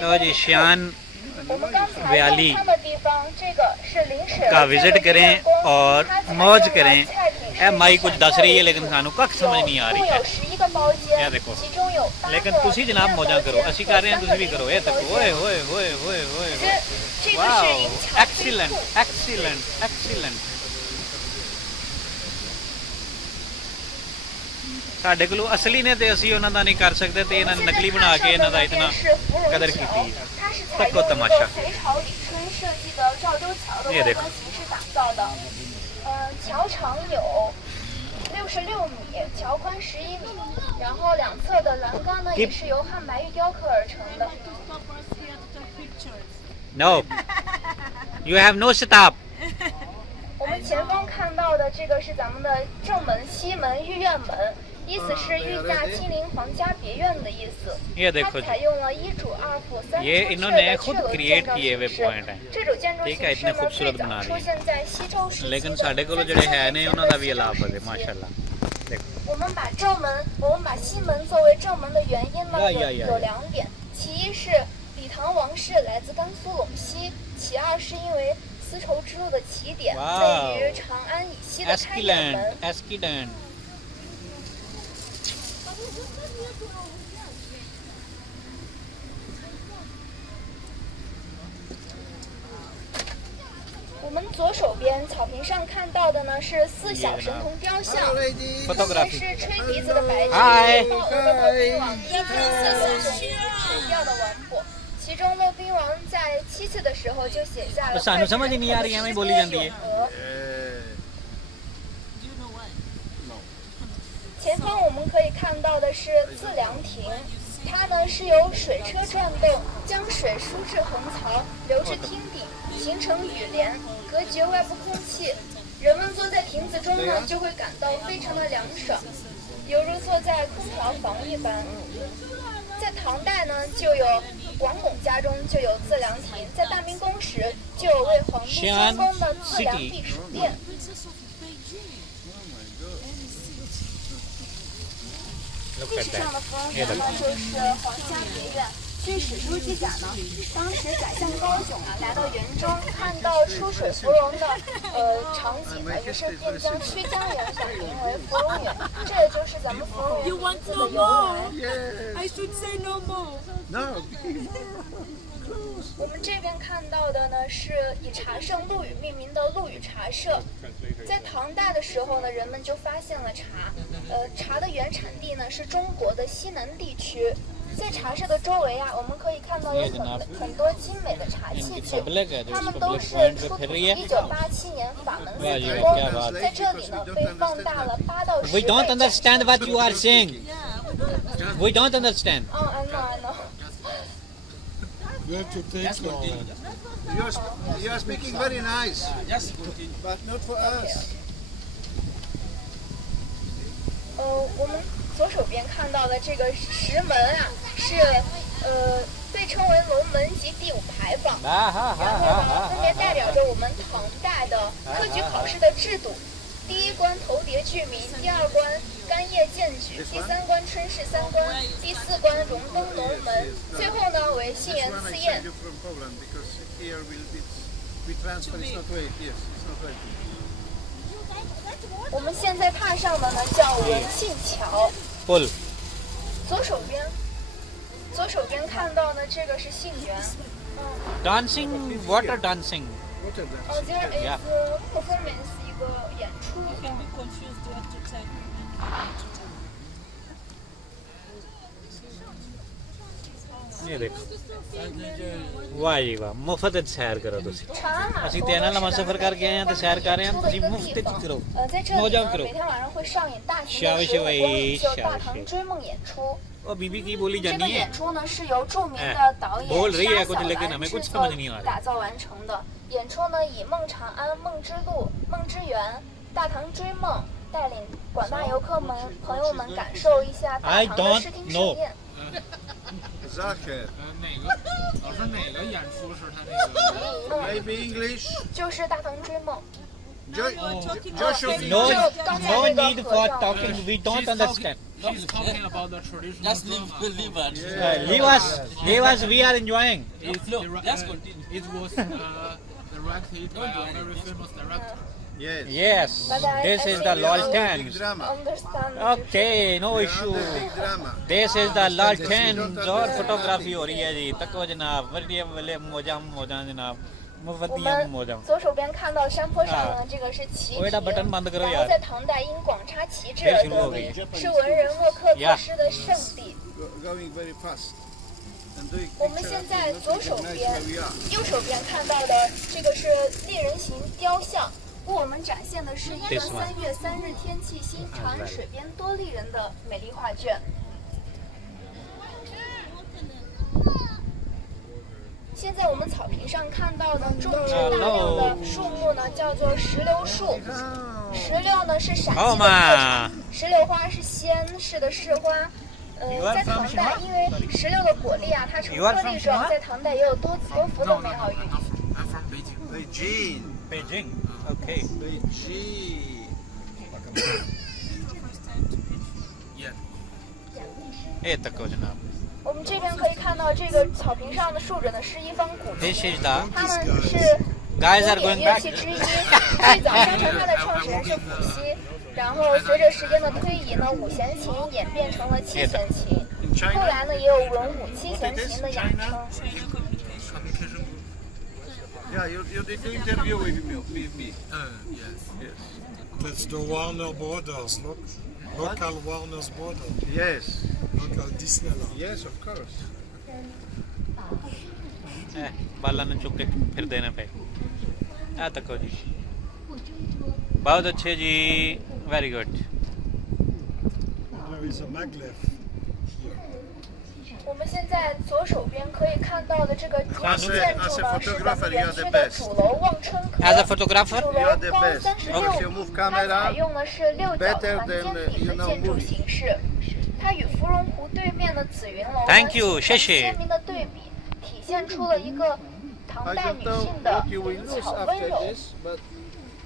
लो जी शान 我们刚才 वैली 用餐的地方，这个是临水 का विजिट करें और मौज करें। ए माई कुछ दस रही है लेकिन सानू कख समझ नहीं आ 共 रही 有 है। 11个包间， ये देखो 其中有8 लेकिन 个 तुसी जनाब 面 मौजा 包 करो 间 असी 和 कर रहे हैं 3 तुसी 个 भी 临 करो 水 ये 包 तक 间。 ओए ओए ओए ओए ओए 这个是 वाओ 银桥飞 एक्सीलेंट 瀑， एक्सीलेंट एक्सीलेंट। ਸਾਡੇ ਕੋਲ ਅਸਲੀ ਨੇ ਤੇ ਅਸੀਂ ਉਹਨਾਂ ਦਾ ਨਹੀਂ ਕਰ ਸਕਦੇ ਤੇ 我 ਇਹਨਾਂ 们 ਨੇ 现在 ਨਕਲੀ 看 ਬਣਾ 上 ਕੇ 的 ਇਹਨਾਂ ਦਾ 呢 ਇਤਨਾ 便是芙蓉 कदर 桥 की थी， 它是采 तक 用 को 一个 तमाशा 隋朝李春设计的赵州桥的 ये 外 देखो 观形式打造的。桥长有66米，桥宽11米，然后两侧的栏杆呢也是由汉白玉雕刻而成的。 No you have no stop 我们前方看到的这个是咱们的正门、西门、御苑门，意思是御驾亲临皇家别院的意思。 ये 它 देखो 采用了一主二副三出 ये 制 इन्होंने 的 खुद 赤裸 क्रिएट 建造 किए हुए 形式。 पॉइंट हैं 这种建筑 ठीक 形 है 式 इतने 呢，最 खूबसूरत 早 बना 出 दिए 现在西周时期的。 लेकिन साढ़े को ਜਿਹੜੇ ਹੈ ਨੇ ਉਹਨਾਂ ਦਾ ਵੀ ਅਲਾਪ ਹੈ ਮਾਸ਼ਾਅੱਲਾ देखो 我们把正门，我们把西门作为正门的原因呢，有2点，其一是李唐王室来自甘肃陇西，其二是因为丝绸之路的起点位于长安以西的开元门。 एस्किलैंड 我们左手边草坪上看到的呢是4小神童雕像，分别是吹笛子的白居易、抱鹅的骆宾王，以及水调的王勃。其中骆宾王在7次的时候就写下了 ਸਾਨੂੰ ਸਮਝ ਨਹੀਂ ਆ ਰਹੀ ਐਵੇਂ ਬੋਲੀ ਜਾਂਦੀ ਹੈ 前方我们可以看到的是自凉亭，它呢是由水车转动，将水输至横槽，流至厅底，形成雨帘，隔绝外部空气。人们坐在亭子中呢，就会感到非常的凉爽，犹如坐在空调房一般。在唐代呢，就有王巩家中就有自凉亭，在大明宫时就有为皇帝专供的自凉避暑殿。 历史上的芙蓉园呢，就是皇家别院。据史书记载呢，当时宰相高炯来到园中，看到出水芙蓉的场景呢，于是便将曲江园改名为芙蓉园，这也就是咱们芙蓉园名字的由来。 I should say no more. No. 我们这边看到的呢，是以茶圣陆羽命名的陆羽茶社。在唐代的时候呢，人们就发现了茶。茶的原产地呢是中国的西南地区。在茶社的周围啊，我们可以看到有很多精美的茶器具，它们都是出土于1987年法门寺提供。在这里呢，被放大了8到10 We 倍。 don't understand what you are saying We don't understand I know. You have to take You are speaking very nice. Just continue. But not for us. 我们左手边看到的这个石门啊，是被称为龙门及第5牌坊，然后呢，分别代表着我们唐代的科举考试的制度。第1关头叠句谜，第2关干叶荐举，第3关春试3关，第4关荣登龙门，最后呢为杏园赐宴。 From Poland because here we transfer. It's not right. Yes, it's not right. 我们现在踏上的呢叫文信桥， pull 左手边看到呢这个是杏园。 dancing water dancing What are that? There is Yeah. performance 一个演出。 You can be confused what to tell. ये देखो वाह जी वाह मुफ्त सैर करो तुसी 长安码头 ਅਸੀਂ ਤੇ ਇਹਨਾਂ ਲੰਮਾ ਸਫ਼ਰ ਕਰਕੇ ਆਏ ਹਾਂ ਤੇ ਸੈਰ ਕਰ ਰਹੇ ਹਾਂ ਤੁਸੀਂ ਮੁਫਤ ਚ ਕਰੋ 在这里 ਮੌਜਾਂ 呢， ਕਰੋ 每天晚上会上演大型的शाबाश 水舞 भाई, 光影秀《大 शाबाश 唐追梦》演出。 ਉਹ ਬੀਬੀ ਕੀ ਬੋਲੀ 这 ਜਾਂਦੀ 个 ਹੈ 演出呢是由著名的导演 बोल रही है 沙 कुछ 小 लेकिन 兰 हमें 制 कुछ 作 समझ नहीं आ 打 रहा 造完成的。演出呢以孟长安、孟之路、孟之源、大唐追梦带领广大游客们朋友们感受一下大 I 唐的 don't 视听 know 盛宴。 Zakir. 老师哪个演出是他那个？ Maybe English. 就是大唐追梦。Jo- Joshua, No, 就刚才 no 那个 need 和 for 尚 talking. We don't understand. She's talking about the traditional Just drama. leave her. Leave us. Leave us. We are enjoying. No, just continue. It was directed by a very famous director. Yes. Yes. But I This is think the you LOL know- Big Tanks. drama. understand Okay, no issue. Big drama. This is the LOL Tanks और फोटोग्राफी हो रही है जी तको जनाब बढ़िया वाले मोजा मोजा जनाब 我 मुवद्दिया 们 मोजा 左手边看到山坡上呢，这个是旗我给它亭， button 然 बंद करो 后 यार 在唐代因广插旗帜这而是我给得名，是文人墨客作诗的圣地。 Going very fast. And doing 我们 picture 现在 not 左手 recognize 边 where we are.、右手边看到的这个是猎人形雕像，为我们展现的是一个 This one 3月3日天气新，长安水边多丽人的美丽画卷。现在我们草坪上看到的种植大量的树木呢，叫做石榴树。石榴呢是陕西的特产，石榴花是西安市的市花。在唐代，因为石榴的果粒啊，它呈颗粒状，在唐代也有多子多福的美好寓意。 I'm from Beijing. Beijing. Beijing. Okay. Beijing. Yeah. ये तको जनाब. 我们这边可以看到，这个草坪上的竖着的是一方古 This 琴， is the 它们是 guys are 古典 going 乐 back. 器之一。最早相传它的创始人是伏羲，然后随着时间的推移呢，五弦琴演变成了七弦琴， In 后 China. 来呢也有文武七弦琴的雅称。 Communication group. Yeah, you did the interview with me. Yes. Yes. That's the Warner Brothers, look. Local Warner's Brothers, Yes. local Disneyland. Yes, of course. बाला ने चुक के फिर देने पे आ तको जी बहुत अच्छे जी very good There is a maglev. 我们现在左手边可以看到的这个主建筑呢，是咱们园区的主楼望春阁。 as a photographer 主 You 楼 are the 高 best. 36 You move 它采 camera. 用的是六角环尖顶的建筑形式，它与芙蓉湖对面的紫云楼呢 Thank you， 形成谢谢鲜明的对比，体现出了一个唐 I 代 don't 女 know 性的 what you will 灵 lose 巧温 after 柔。 this, but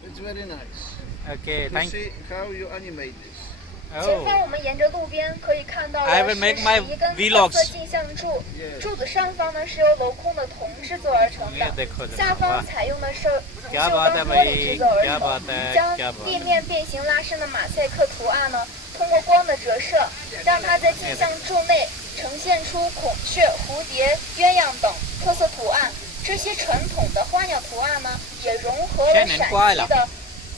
it's very nice okay to thank see how you animate this. 前方 oh 我们沿着路边可以看到 I 的 will 是 make my 11根 vlogs 特色镜像柱， Yes. 柱子上方呢是由镂空的铜制作而成 ये 的， देखो 下 जनाब 方 वाह 采用的是不锈 क्या 钢 बात है 玻璃制作 भाई 而 क्या 成， बात है 将 क्या बात 地 है 面变形拉伸的马赛克图案呢，通过光的折射，让它在镜像柱内呈现出孔雀、蝴蝶、鸳鸯等特色图案。这些传统的花鸟图案呢，也融合了陕西的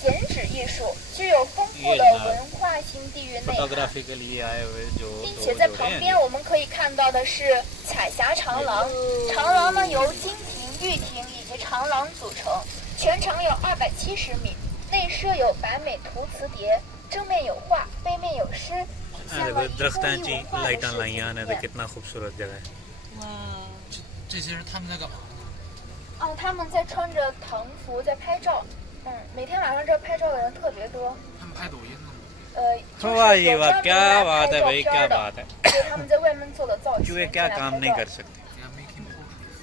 剪纸艺术，具有丰富的文化性地域内涵。 फोटोग्राफी के लिए आए हुए जो 并且在旁边我们可以看到的是彩霞长廊，长廊呢由金亭、玉亭以及长廊组成，全长有270米，内设有百美图瓷碟，正面有画，背面有诗，体现了一步 दरख्तां 一 ची 文化的 लाइटां 世 लाइयां ने 界 ते कितना खूबसूरत जगह है 这些人他们在干嘛？他们在穿着唐服在拍照，每天晚上这儿拍照的人特别多，他们拍抖音呢吗？就是वाह जी 有 वाह 专门 क्या 来 बात 拍 है 照 भाई क्या 片的， बात है 所以他们在外面做的造型， चूहे 进 क्या 来 काम 拍 नहीं 照 कर सकते They are making posters.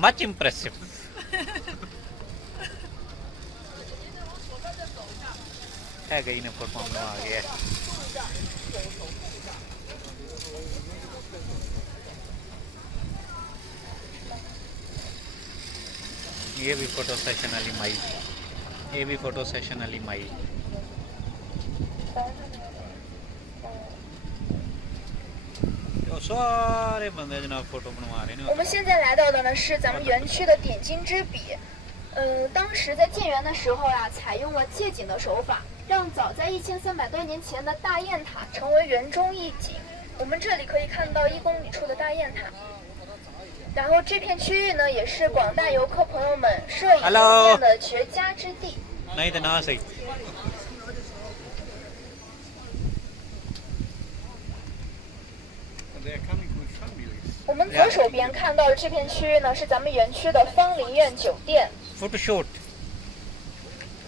much impressive है गई ने परफॉर्म आ गया ये भी फोटो सेशन वाली माई ये भी फोटो सेशन वाली माई तो सारे बंदे जनाब फोटो बनवा रहे 我 ने 们现在来到的呢是咱们园区的点睛之笔。当时在建园的时候呀，采用了借景的手法，让早在1300多年前的大雁塔成为园中一景。我们这里可以看到1公里处的大雁塔。然后这片区域呢，也是广大游客朋友们摄影留念的绝佳之地。 नहीं तो ना सही 我们左手边看到的这片区域呢，是咱们园区的芳林苑酒店。 photo shoot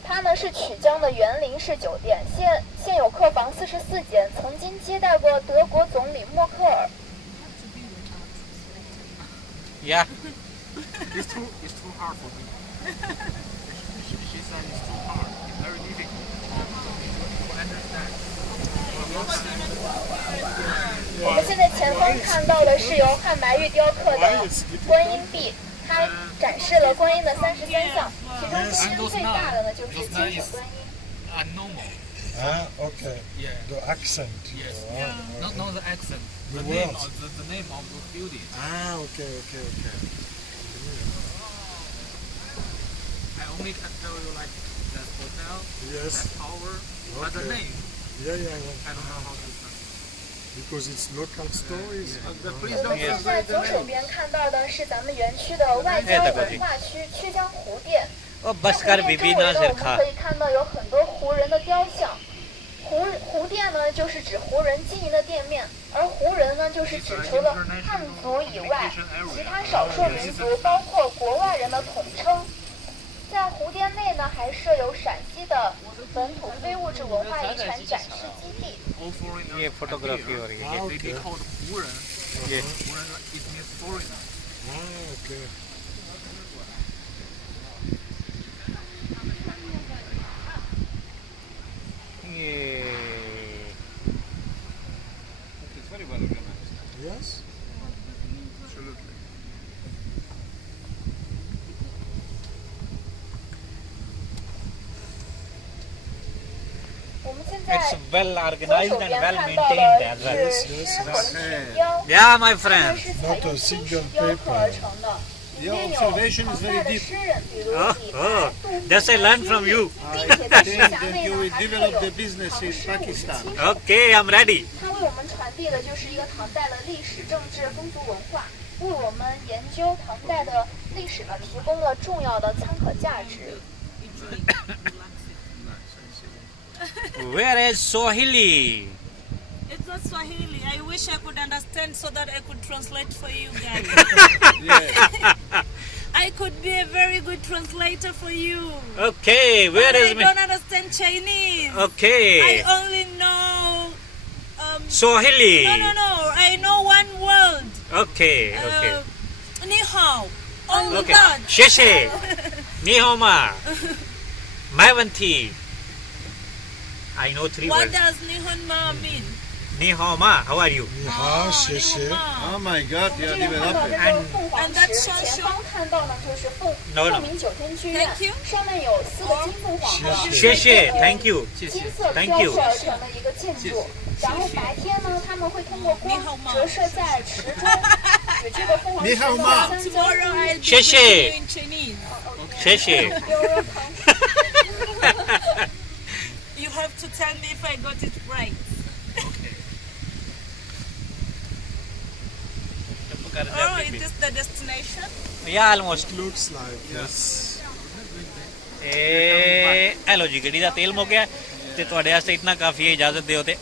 它它呢是曲江的园林式酒店，现有客房44间，曾经接待过德国总理默克尔。 Yeah. It's too hard for me. She said it's too hard. It's very difficult to understand. 我们现在前方看到的是由汉白玉雕刻的观音壁，它展示了观音的33像，其中中间最大的呢就是金手观音。 Normal. Ah, okay. Yeah. The accent. Yes. Oh, Not the accent. The name words. of the name of the building. Ah, okay. I only can tell you like that hotel, Yes. that tower, but the Okay. name Yeah. I don't know how to pronounce. Because it's local stories. Please 我 don't 们现在 translate 左 the 手 name. 边看到的是咱们园区的外交文化区曲江湖店。 ओ 在 बस 湖 कर 店 बीबी 周 ना 围呢， सिर 我们 खा 可以看到有很多湖人的雕像。湖店呢，就是指湖人经营的店面，而湖人呢，就是指除了汉族以外，其他少数民族，包括国外人的统称。在湖店内呢，还设有陕西的本土非物质文化遗产展示基地。 All foreigners ये फोटोग्राफी हो are रही here. है Ah, They okay. be called 胡人. ये Huren it means foreigner. Ah, okay. ये Yes. Absolutely. 我们现在 it's well 左 organized 手 and 边 well 看到 maintained 的 as well. 是狮魂石雕。 Yeah, my 它们 friend. 是采用青石雕刻而成的，里面有唐代的诗人，比如李白、杜甫 Just I learned from you. 并且在石匣 That 内 you 呢 will 还刻 develop 有 the business 唐 in 诗五十 Pakistan. 七首。 Okay, I'm ready. 它为我们传递的就是一个唐代的历史、政治、风俗文化，为我们研究唐代的历史呢提供了重要的参考价值。 Where is Swahili? It's not Swahili. I wish I could understand so that I could translate for you guys. I could be a very good translator for you. Okay, where But is I me? don't understand Chinese. Okay, I only know. Swahili. No. I know one word. Okay. Ni hao. Only Okay. that. 谢谢。你好吗？麦问题。I know 3 What words. does Nihon Ma mean? 你好吗？ How are you? 你好，谢谢。 Nihon Ma. Oh my God, you are 这边看到 developing. 的这个凤凰 And that 石， shows 前方看到呢就是凤 No, no. 凤鸣九天剧院 Thank you.，上面有4个金凤凰呢，谢谢，Thank you. 金色 Thank 雕 you. 刻而成的一个建筑。然后白天呢，他们会通过光折射在池中，与这个凤凰石呢相交 Tomorrow I'll be 谢谢。 teaching you in Chinese. 谢谢。 You have to tell me if I got it right. Oh, is this the destination? Yeah, almost. Looks like yes. ਇਹ ਲੋ ਜੀ ਗੱਡੀ ਦਾ ਤੇਲ ਮੁੱਕ ਗਿਆ ਤੇ ਤੁਹਾਡੇ ਵਾਸਤੇ ਇਤਨਾ ਕਾਫੀ ਹੈ, ਇਜਾਜ਼ਤ ਦਿਓ ਤੇ